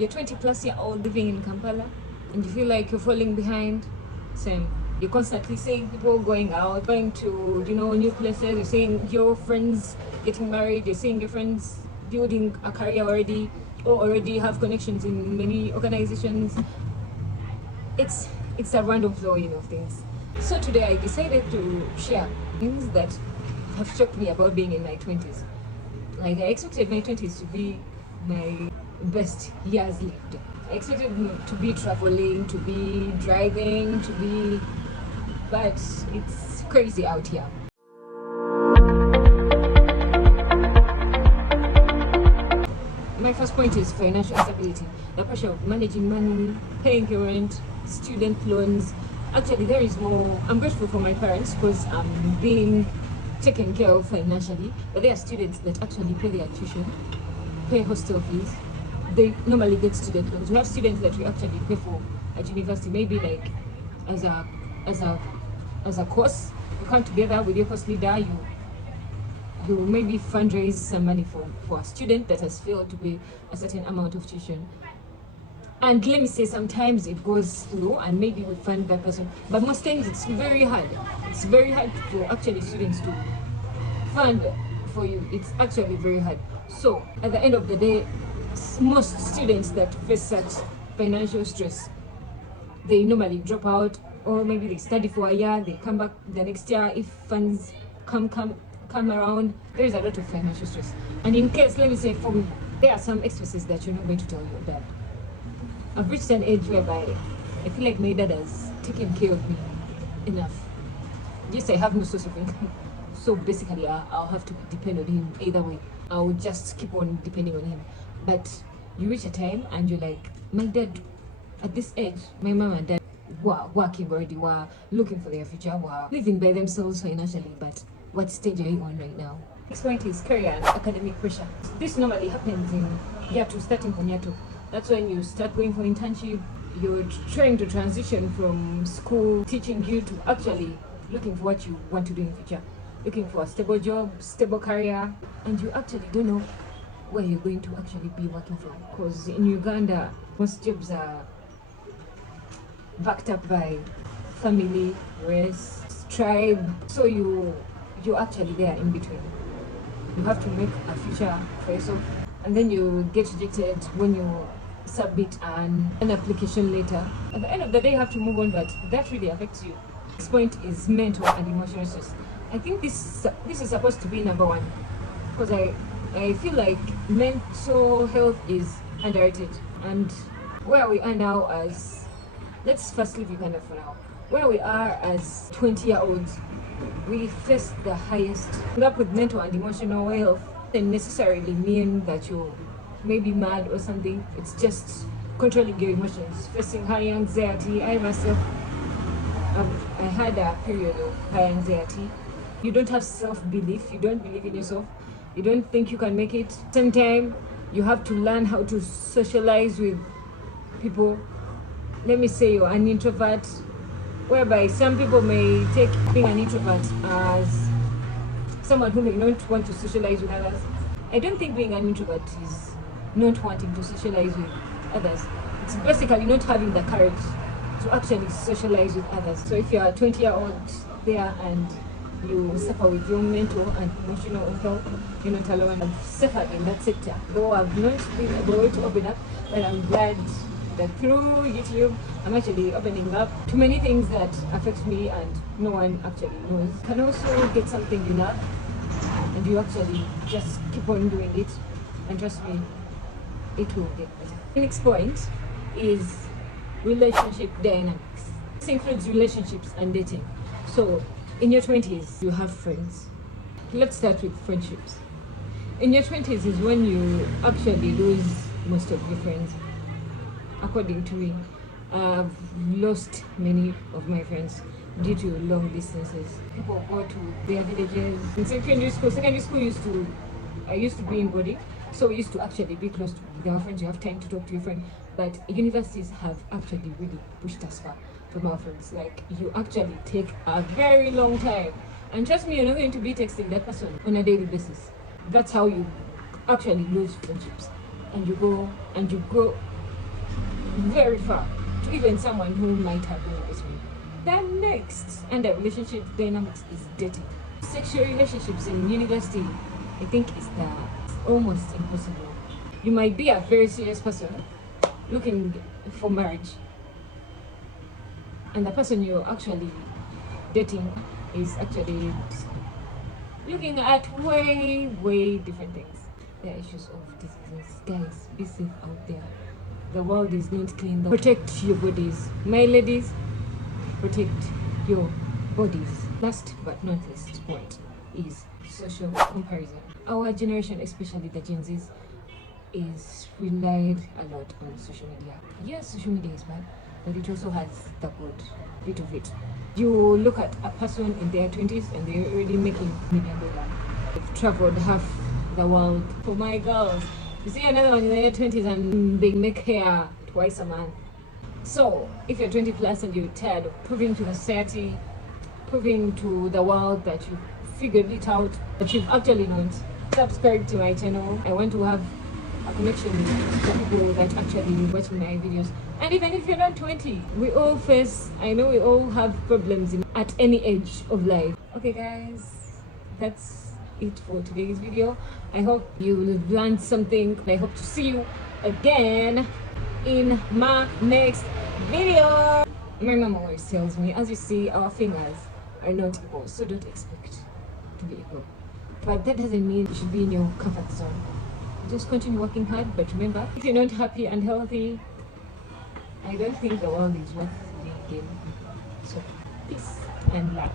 you're 20 plus year old living in Kampala and you feel like you're falling behind. Same. You're constantly seeing people going out, going to, new places. You're seeing your friends getting married. You're seeing your friends building a career already, or already have connections in many organizations. It's a random flowing of things. So today I decided to share things that have shocked me about being in my 20s. Like, I expected my 20s to be my best years lived. I expected to be traveling, to be driving, but it's crazy out here. My first point is financial stability. The pressure of managing money, paying your rent, student loans. Actually, there is more. I'm grateful for my parents because I'm being taken care of financially, but there are students that actually pay their tuition, pay hostel fees. They normally get student loans. We have students that we actually pay for at university, maybe like as a course. You come together with your course leader, you maybe fundraise some money for a student that has failed to pay a certain amount of tuition. And let me say, sometimes it goes slow and maybe we fund that person, but most times it's very hard. It's very hard for actually students to fund for you. It's actually very hard. So at the end of the day, most students that face such financial stress, they normally drop out, or maybe they study for a year, they come back the next year if funds come around. There is a lot of financial stress. And in case, let me say, for me, there are some expenses that you're not going to tell your dad. I've reached an age whereby I feel like my dad has taken care of me enough. Yes, I have no source of income, so basically I'll have to depend on him either way. I'll just keep on depending on him. But you reach a time and you're like, my dad, at this age, my mom and dad were working already, were looking for their future, were living by themselves financially, but what stage are you on right now? Next point is career and academic pressure. This normally happens in year 2, starting from year 2. That's when you start going for internship. You're trying to transition from school teaching you to actually looking for what you want to do in the future, looking for a stable job, stable career, and you actually don't know where you're going to actually be working from. Because in Uganda, most jobs are backed up by family, race, tribe. So you're actually there in between. You have to make a future for yourself, and then you get rejected when you submit an application later. At the end of the day, you have to move on, but that really affects you. This point is mental and emotional stress. I think this is supposed to be number one, because I feel like mental health is underrated. And where we are now as, let's first leave Uganda for now. Where we are as 20-year-olds, we face the highest. Up with mental and emotional health doesn't necessarily mean that you're maybe mad or something. It's just controlling your emotions, facing high anxiety. I myself, I had a period of high anxiety. You don't have self-belief. You don't believe in yourself. You don't think you can make it. Same time, you have to learn how to socialize with people. Let me say you're an introvert, whereby some people may take being an introvert as someone who may not want to socialize with others. I don't think being an introvert is not wanting to socialize with others. It's basically not having the courage to actually socialize with others. So if you're a 20-year-old there and you suffer with your mental and emotional health, you're not alone. I've suffered in that sector, though I've not been able to open up, but I'm glad that through YouTube, I'm actually opening up to many things that affect me and no one actually knows. You can also get something you love and you actually just keep on doing it, and trust me, it will get better. The next point is relationship dynamics. This includes relationships and dating. So in your 20s, you have friends. Let's start with friendships. In your 20s is when you actually lose most of your friends. According to me, I've lost many of my friends due to long distances. People go to their villages. In secondary school I used to be in body, so we used to actually be close to our friends. You have time to talk to your friend. But universities have actually really pushed us far from our friends. Like, you actually take a very long time, and trust me, you're not going to be texting that person on a daily basis. That's how you actually lose friendships, and you go and you grow very far to even someone who might have been with me. Then next, under relationship dynamics is dating. Sexual relationships in university, I think is almost impossible. You might be a very serious person looking for marriage, and the person you're actually dating is actually looking at way different things. There are issues of diseases. Guys, be safe out there. The world is not clean. Protect your bodies. My ladies, protect your bodies. Last but not least point is social comparison. Our generation, especially the Gen Zs, is relied a lot on social media. Yes, social media is bad, but it also has the good bit of it. You look at a person in their 20s and they're already making $1 million. They've traveled half the world. For my girls, you see another one in their 20s and they make hair twice a month. So if you're 20 plus and you're tired of proving to the society, proving to the world that you've figured it out, that you've actually not, subscribe to my channel. I want to have a connection with the people that actually watch my videos. And even if you're not 20, we all face, I know we all have problems at any age of life. Okay guys, that's it for today's video. I hope you learned something. I hope to see you again in my next video. My mom always tells me, as you see, our fingers are not equal, so don't expect to be equal. But that doesn't mean you should be in your comfort zone. Just continue working hard, but remember, if you're not happy and healthy, I don't think the world is worth being in. So, peace and love.